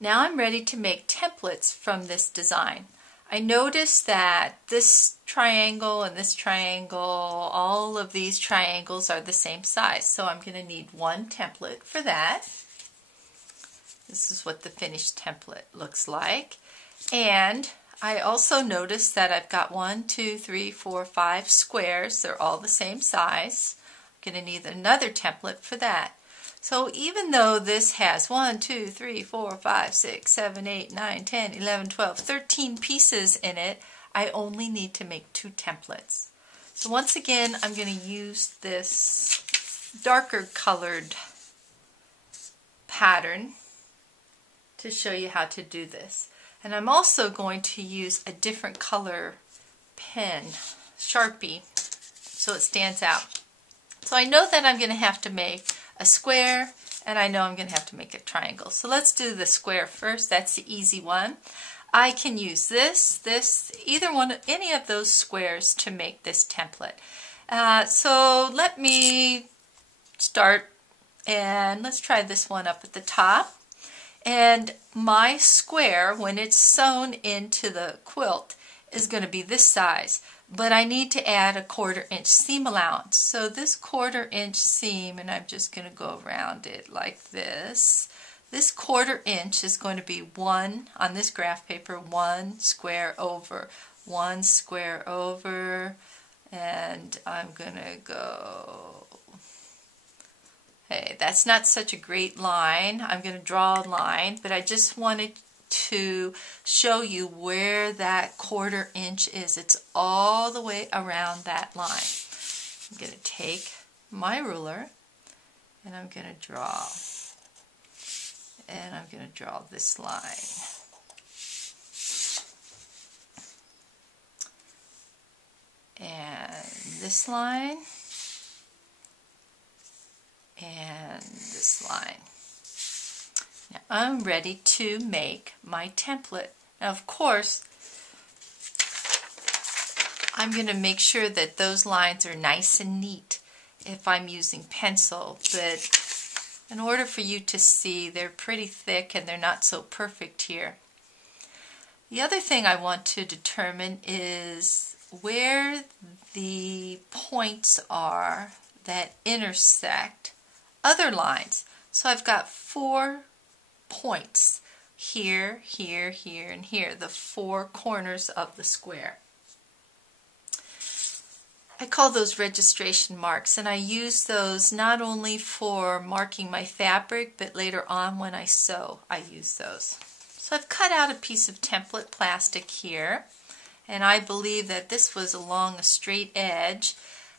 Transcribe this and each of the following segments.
Now I'm ready to make templates from this design. I noticed that this triangle and this triangle, all of these triangles are the same size, so I'm going to need one template for that. This is what the finished template looks like. And I also noticed that I've got 1, 2, 3, 4, 5 squares. They're all the same size. I'm going to need another template for that. So even though this has 1, 2, 3, 4, 5, 6, 7, 8, 9, 10, 11, 12, 13 pieces in it, I only need to make 2 templates. So once again, I'm going to use this darker colored pattern to show you how to do this. And I'm also going to use a different color pen, Sharpie, so it stands out. So I know that I'm going to have to make a square, and I know I'm going to have to make a triangle. So let's do the square first. That's the easy one. I can use either one, any of those squares to make this template. So let me start, and let's try this one up at the top. And my square, when it's sewn into the quilt, is going to be this size. But I need to add a 1/4 inch seam allowance. So this 1/4 inch seam, and I'm just going to go around it like this. This 1/4 inch is going to be one, on this graph paper, 1 square over, 1 square over, and I'm going to go, hey, that's not such a great line. I'm going to draw a line, but I just wanted to show you where that 1/4 inch is. It's all the way around that line. I'm going to take my ruler and I'm going to draw. And I'm going to draw this line. And this line. And this line. Now I'm ready to make my template. Now of course, I'm going to make sure that those lines are nice and neat if I'm using pencil, but in order for you to see, they're pretty thick and they're not so perfect here. The other thing I want to determine is where the points are that intersect other lines. So I've got 4 points here, here, here, and here, the 4 corners of the square. I call those registration marks, and I use those not only for marking my fabric, but later on when I sew, I use those. So I've cut out a piece of template plastic here, and I believe that this was along a straight edge,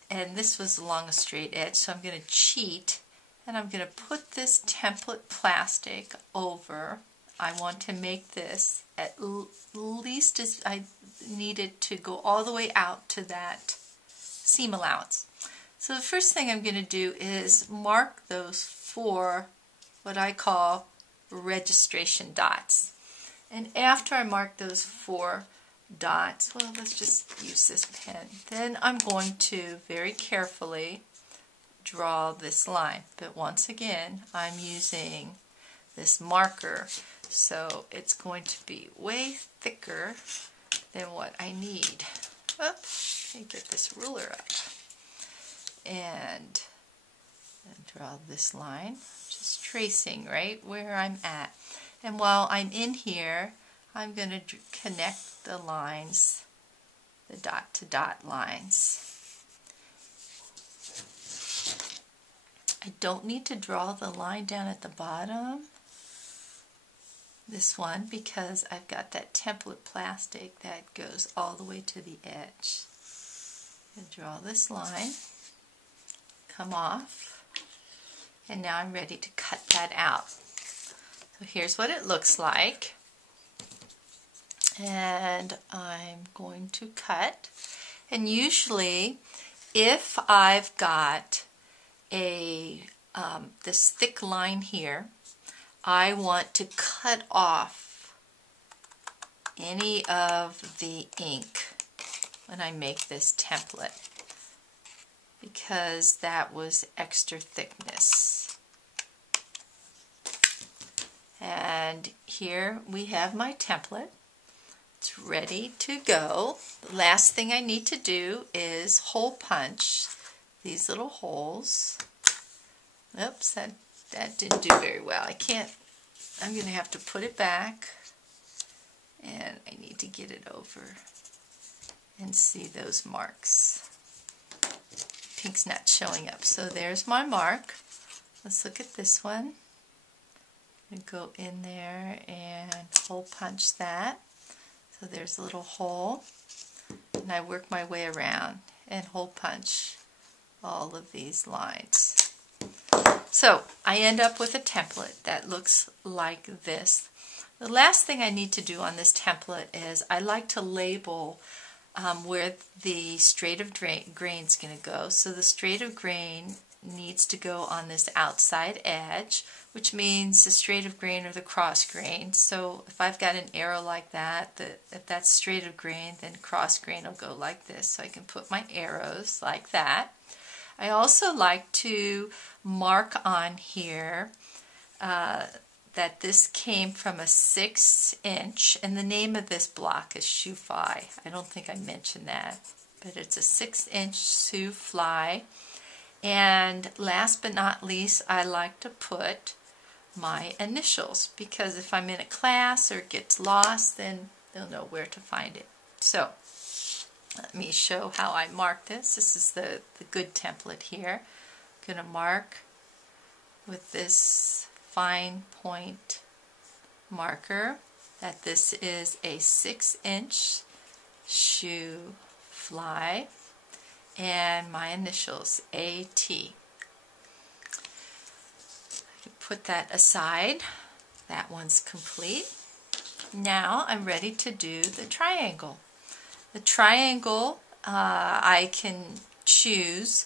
and this was along a straight edge, so I'm going to cheat. And I'm going to put this template plastic over. I want to make this at least as I need it to go all the way out to that seam allowance. So the first thing I'm going to do is mark those 4 what I call registration dots. And after I mark those 4 dots, well, let's just use this pen. Then I'm going to very carefully draw this line, but once again I'm using this marker, so it's going to be way thicker than what I need. Oops, let me get this ruler up and draw this line, just tracing right where I'm at. And while I'm in here, I'm going to connect the lines, the dot to dot lines. I don't need to draw the line down at the bottom, this one, because I've got that template plastic that goes all the way to the edge. And draw this line, come off, and now I'm ready to cut that out. So here's what it looks like, and I'm going to cut. And usually if I've got this thick line here, I want to cut off any of the ink when I make this template, because that was extra thickness. And here we have my template. It's ready to go. The last thing I need to do is hole punch these little holes. Oops, that didn't do very well. I'm going to have to put it back, and I need to get it over and see those marks. Pink's not showing up. So there's my mark. Let's look at this one. I'm going to go in there and hole punch that. So there's a little hole, and I work my way around and hole punch all of these lines. So I end up with a template that looks like this. The last thing I need to do on this template is I like to label where the straight of grain is going to go. So the straight of grain needs to go on this outside edge, which means the straight of grain or the cross grain. So if I've got an arrow like that, if that's straight of grain, then cross grain will go like this. So I can put my arrows like that. I also like to mark on here that this came from a 6-inch, and the name of this block is shoe fly. I don't think I mentioned that, but it's a 6-inch shoe fly. And last but not least, I like to put my initials, because if I'm in a class or it gets lost, then they'll know where to find it. So let me show how I mark this. This is the good template here. I'm going to mark with this fine point marker that this is a 6-inch shoe fly, and my initials, AT. I can put that aside. That one's complete. Now I'm ready to do the triangle. The triangle, I can choose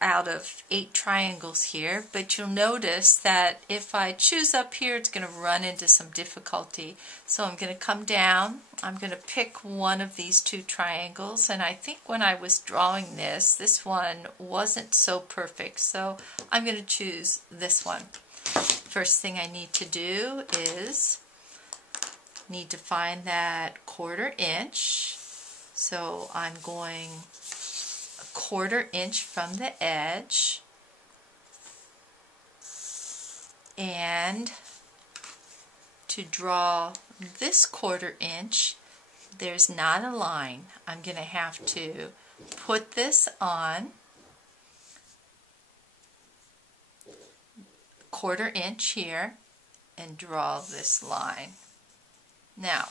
out of 8 triangles here, but you'll notice that if I choose up here, it's going to run into some difficulty. So I'm going to come down, I'm going to pick one of these 2 triangles, and I think when I was drawing this one wasn't so perfect, so I'm going to choose this one. First thing I need to do is need to find that 1/4 inch. So I'm going 1/4 inch from the edge, and to draw this 1/4 inch, there's not a line. I'm going to have to put this on 1/4 inch here and draw this line. Now,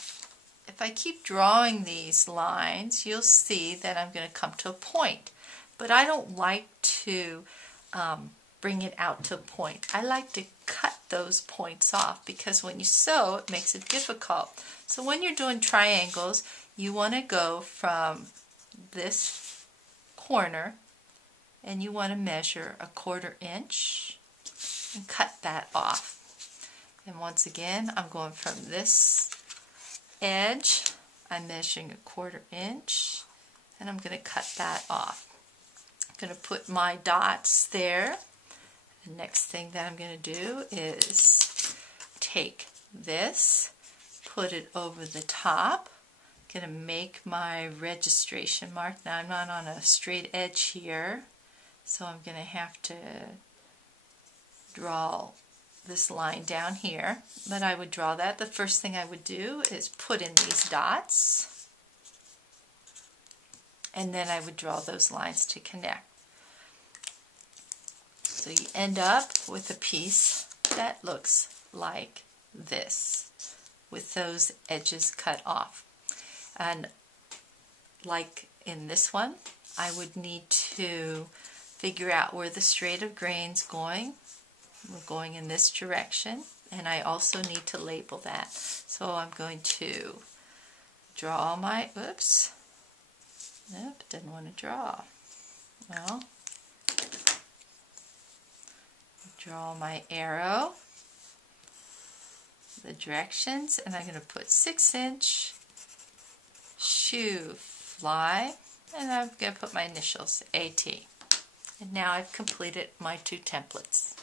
if I keep drawing these lines, you'll see that I'm going to come to a point. But I don't like to bring it out to a point. I like to cut those points off, because when you sew, it makes it difficult. So when you're doing triangles, you want to go from this corner, and you want to measure 1/4 inch and cut that off. And once again, I'm going from this edge, I'm measuring 1/4 inch, and I'm going to cut that off. I'm going to put my dots there. The next thing that I'm going to do is take this, put it over the top. I'm going to make my registration mark. Now I'm not on a straight edge here, so I'm going to have to draw this line down here, but I would draw that. The first thing I would do is put in these dots, and then I would draw those lines to connect. So you end up with a piece that looks like this, with those edges cut off. And like in this one, I would need to figure out where the straight of grain's going. We're going in this direction, and I also need to label that. So I'm going to draw my, oops, nope, didn't want to draw. Well, draw my arrow, the directions, and I'm going to put 6-inch shoe fly, and I'm going to put my initials, AT. And now I've completed my 2 templates.